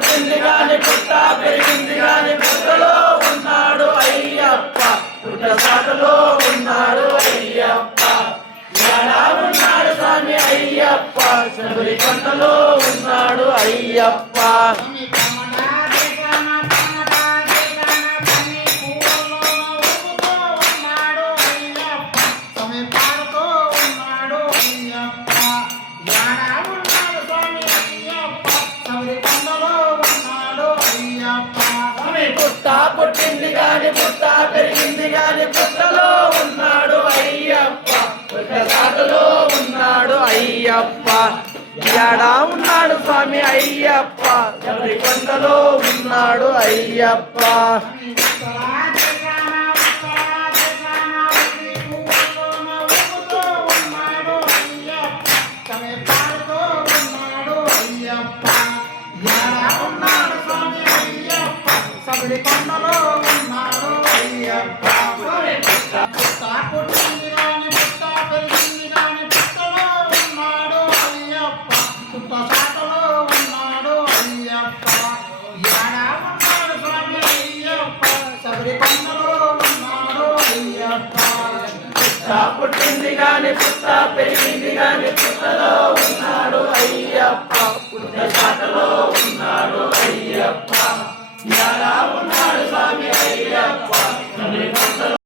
పుట్టింది గాని పుట్ట పెరిగింది గాని పుట్టలో ఉన్నాడు అయ్యప్ప పుట్టసాటలో ఉన్నాడు అయ్యప్ప ఎలా ఉన్నాడు స్వామి అయ్యప్ప శబరి కొండలో ఉన్నాడు అయ్యప్ప పుట్టింది గాని పుట్ట పెరిగింది గాని పుట్టలో ఉన్నాడు అయ్యప్ప పుట్టసాటలో ఉన్నాడు అయ్యప్ప ఎడా ఉన్నాడు స్వామి అయ్యప్ప శబరి కొండలో ఉన్నాడు అయ్యప్ప కొండలో ఉన్నాడు అయ్యప్ప పుట్ట పుట్టింది గాని పుట్ట పెరిగింది గాని పుట్టలో ఉన్నాడు అయ్యప్ప పుట్టసాటలో ఉన్నాడు అయ్యప్ప ఎడా ఉన్నాడు స్వామి అయ్యప్ప శబరి కొండలో ఉన్నాడు అయ్యప్ప పుట్టింది గాని పుట్ట పెరిగింది గాని పుట్టలో ఉన్నాడు అయ్యప్ప పుట్టసాటలో ఉన్నాడు అయ్యప్ప ఎలా ఉన్నాడు స్వామి అయ్యప్ప